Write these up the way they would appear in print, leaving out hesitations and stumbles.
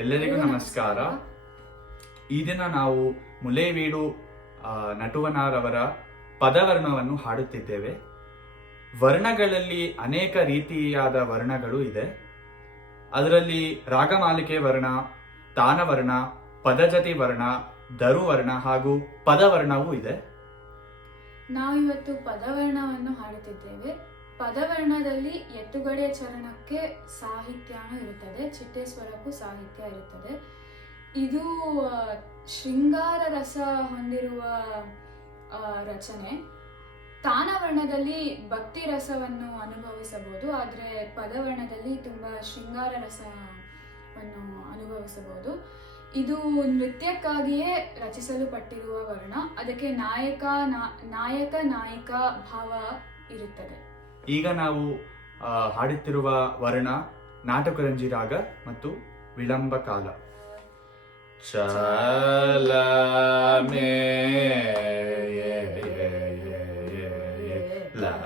ಎಲ್ಲರಿಗೂ ನಮಸ್ಕಾರ. ಈ ದಿನ ನಾವು ಮುಲೇವೀಡು ನಟುವನಾರವರ ಪದವರ್ಣವನ್ನು ಹಾಡುತ್ತಿದ್ದೇವೆ. ವರ್ಣಗಳಲ್ಲಿ ಅನೇಕ ರೀತಿಯಾದ ವರ್ಣಗಳು ಇದೆ. ಅದರಲ್ಲಿ ರಾಗಮಾಲಿಕೆ ವರ್ಣ, ತಾನವರ್ಣ, ಪದಜತಿ ವರ್ಣ, ದರುವರ್ಣ ಹಾಗೂ ಪದವರ್ಣವೂ ಇದೆ. ನಾವಿವತ್ತು ಪದವರ್ಣವನ್ನು ಹಾಡುತ್ತಿದ್ದೇವೆ. ಪದವರ್ಣದಲ್ಲಿ ಎತ್ತುಗಡೆ ಚರಣಕ್ಕೆ ಸಾಹಿತ್ಯನೂ ಇರುತ್ತದೆ, ಚಿಟ್ಟೆ ಸ್ವರಕ್ಕೂ ಸಾಹಿತ್ಯ ಇರುತ್ತದೆ. ಇದು ಶೃಂಗಾರ ರಸ ಹೊಂದಿರುವ ರಚನೆ. ತಾನವರ್ಣದಲ್ಲಿ ಭಕ್ತಿ ರಸವನ್ನು ಅನುಭವಿಸಬಹುದು, ಆದರೆ ಪದವರ್ಣದಲ್ಲಿ ತುಂಬ ಶೃಂಗಾರ ರಸವನ್ನು ಅನುಭವಿಸಬಹುದು. ಇದು ನೃತ್ಯಕ್ಕಾಗಿಯೇ ರಚಿಸಲ್ಪಟ್ಟಿರುವ ವರ್ಣ. ಅದಕ್ಕೆ ನಾಯಕ ಭಾವ ಇರುತ್ತದೆ. ಈಗ ನಾವು ಹಾಡುತ್ತಿರುವ ವರ್ಣ ನಾಟಕರಂಜಿ ರಾಗ ಮತ್ತು ವಿಳಂಬ ಕಾಲ. ಚಲಮೇ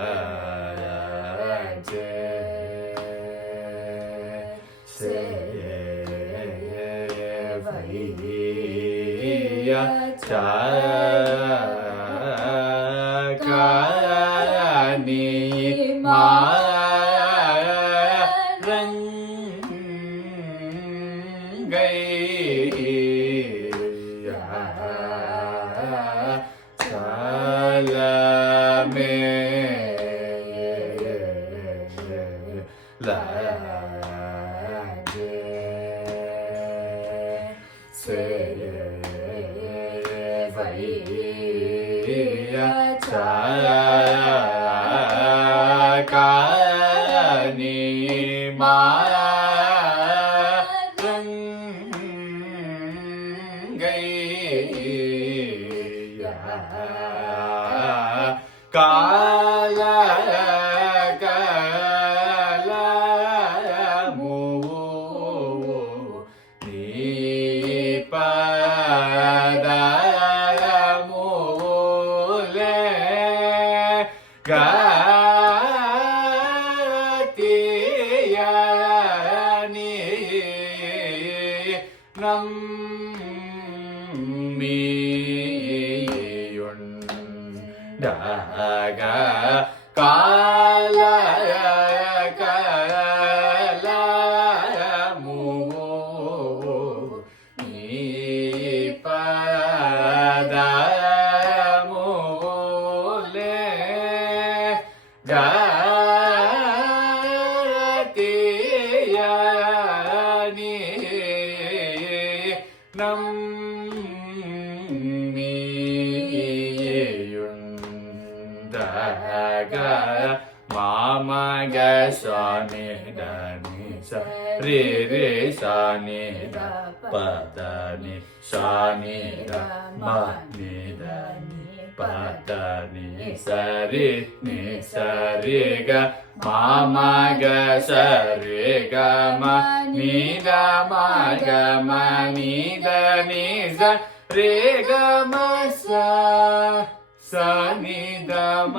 ಕಾಲ ಕಾಲ ಪದ ಮೂಲೆ ಗತಿಯ ನಮ್ಮಿಯುಂಡಗ ಕಾಲ ಕಾಲ ಪದ ಮೂಲೆ ಗತಿಯ ನಮ್ಮಿಯುಂಡಗ ಮಾಮಗ ಸ್ವಾಮಿ ಧನಿ ಸ ರೇ ರೇ ಸಾನಿ ದ ಪದ ನಿ ಸಾನಿ ದ ಮನಿ ದ ಪದ ನಿ ಸರಿ ನಿ ಸರಿ ಗ ಮಾಮಗ ಸರಿ ಗ ಮ ನಿ ದ ಮ ಗ ಮ ನಿ ದ ನಿ ಸ ರೇ ಗ ಮ ಸ ನಿ ದ ಮ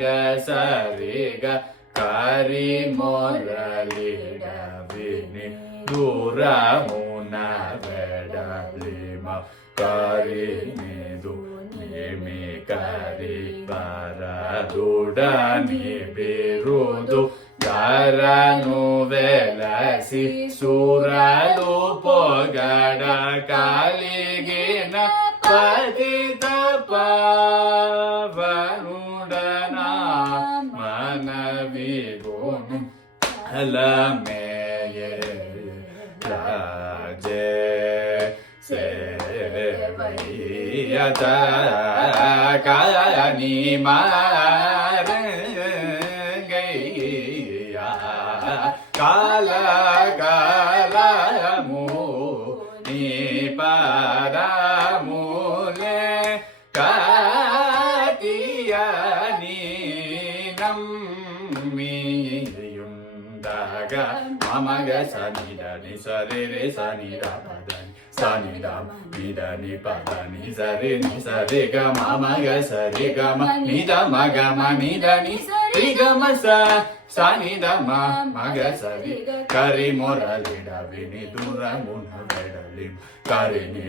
ಗ ಸರಿ ಗ ಕರಿ ಮೊರಲಿಡ ವಿನಿ ದೂರ ಮುನ ಬೆಡಲಿ ಮ ಕರಿ ನಿದು ನಿಮಿ ಕರಿ ಪರ ದುಡ ನಿ ಬಿರುದು ಗಾರನು ವೆಲಸಿ ಸುರಲು ಪೊಗಡ ಕಾಲಿಗಿನ ಪತಿತ ಪಾವನುಡನ ಮನವಿಗುನು ಅಲಮೇಯ ರಾಜೇ ಸೇವೈಯತ ಕಾನಿ ಮಾರಂಗೈಯ ಕಾಲ ಕಾಲ ಮೂ ನೀ ಪದ ಮೂಲೆ ಕಾತಿಯ ನೀ ನಮ್ಮಿಯುಂಡಗ ಮಮಗ ಸನಿ ದ ನಿ ಸ ರೇ ರೇ ಸನಿ ದ ಪದ sani da ni da ni pa da ni sa re ga ma ga sa re ga ma ni da ma ga ma ni da ni re ga ma sa sani da ma ga sa re kari morali da vini dura muna vedali kari ni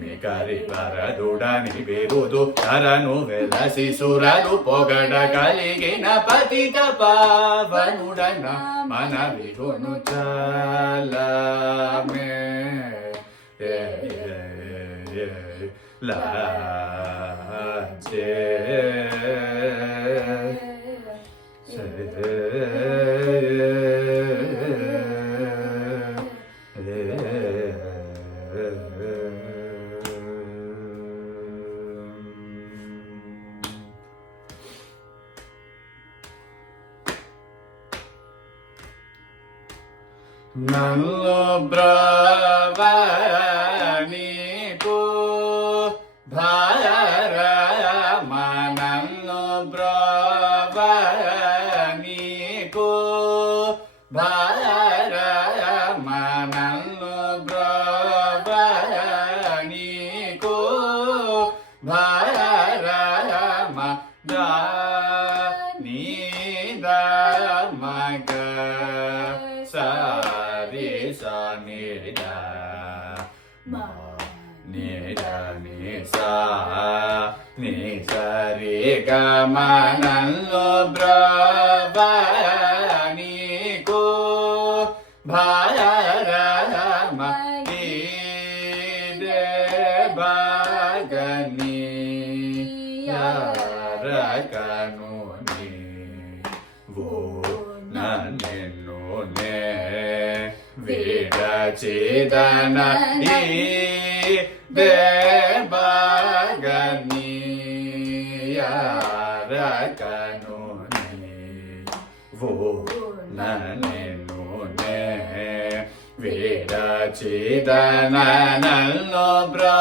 me kari para duda ni berudu taranu velasi suradu pogada kaligina patita pavanudana manavihunu chalame la Nallo bravani ko bhara manallo bravani ko bhara manallo bravani ko bhara ma da ni da ma ga sa sa ni da ma ni da ni sa re ga ma nan lo bravani ko bhara ma ni de bagani ya ra kanu ni vo nan no ne Veda Chedana I Devagani Yarakanoni Vo Nane Nune Veda Chedana Nallo Bravani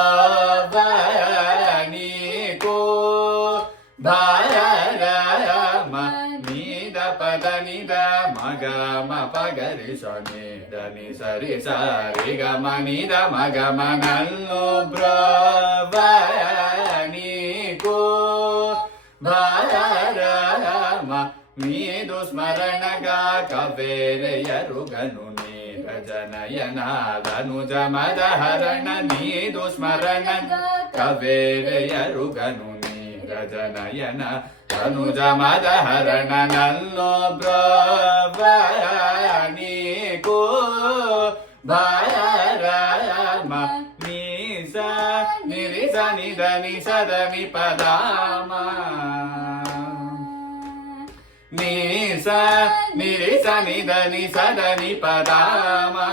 Ko Bharama Nida Padanida Maga ma pagari sa ni da ni sa re ga ma ni da ma ga ma nallo bravani ko bharama ni do smarana ga kavere yaruganu ni rajanayana danu jamada harana ni do smarana kavere yaruganu ni rajanayana Tanu jamada harana nallo bravani ko bharama nisa nirisa nidani sadani padama nisa nirisa nidani sadani padama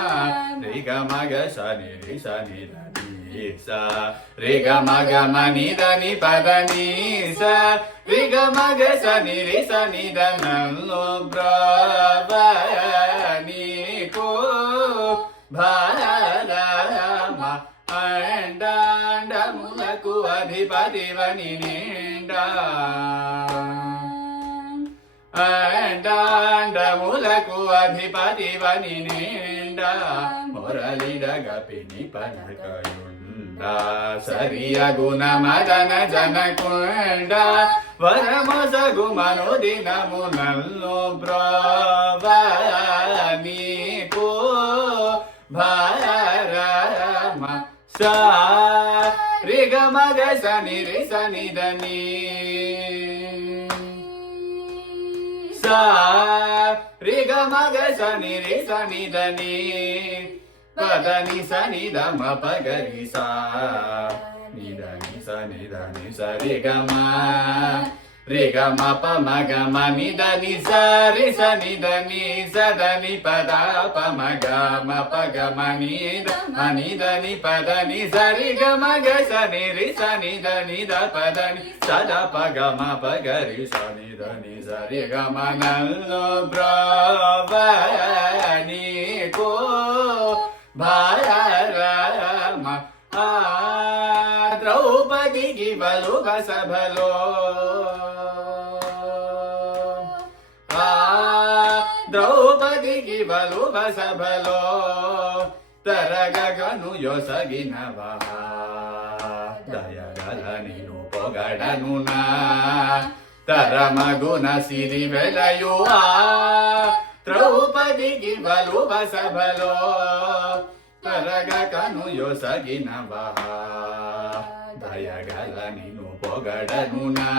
riga maga sa nirisa nidani sa riga maga manida ni padani sa riga maga sa nirisa nidanallo bravani ko bharama andanda mulaku adhipati vani ninda andanda mulaku adhipati vani ninda moralida gapini panakayunda sariya guna madana janakunda varamasa gumanodina munallo bravani ko bharama sa riga maga sa nirisa nidani sa riga maga sa nirisa nidani padani sa nidama pagari sa nidani sa riga ma pa maga ma nidani sa risa nidani sa dani pada pa maga ma paga ma nidani padani sa riga maga sa nirisa nidani da padani sa da paga ma pagari sa nidani sa riga ma nallo bravani ko bharama Draupadi ki balo basa balo Draupadi ki balo basa balo ತರಗಗನು ಯೊಸಗಿನವ ದಯಗಲ ನೀನು ಪೊಗಡನು ನಾ ತರಮಗುನ ಸಿರಿ ಬೆಲೆಯುವ ದ್ರೌಪದಿಗೆ ಬಲು ಬಸಬಲೋ ತರಗಗನು ಯೊಸಗಿನವ ದಯಗಲ ನೀನು ಪೊಗಡನು ನಾ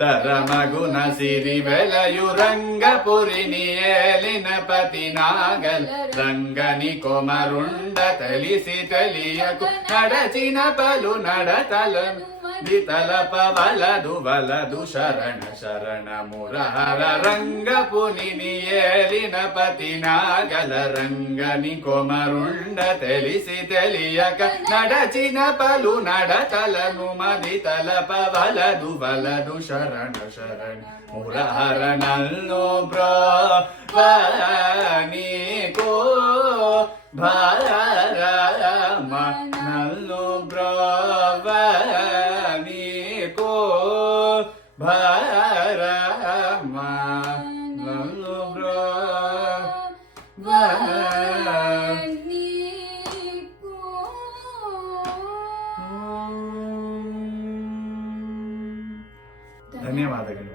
ತರಮಗುನ ಸಿರಿ ಬೆಲೆಯು ರಂಗಪುರಿ ನಿಯೇಲಿನ ಪತಿ ನಾಗಲ್ ರಂಗನಿ ಕೊಮರುಂಡ ತಲಿಸಿ ತಲಿಯಕು ನಡಚಿನ ಪಲು ನಡತಲನು ದಿತಲಪ ವಲದು ಶರಣ ಶರಣ ಮುರಹರ ರಂಗಪುನಿ ನಿಯೇಲಿನ ಪತಿ ನಾಗಲ ರಂಗನಿ ಕೊಮರುಂಡ ತಲಿಸಿ ತಲಿಯಕ ನಡಚಿನ ಪಲು ನಡತಲನು ಮದಿತಲಪ ವಲದು ಶರಣ ಶರಣ ಮುರಹರ ನಲ್ಲೋ ಬ್ರವನಿಕೋ ಭಾರಮ ನಲ್ಲೋ ಬ್ರವನಿಕೋ ಭಾರಮ ನಲ್ಲೋ ಧನ್ಯವಾದಗಳು.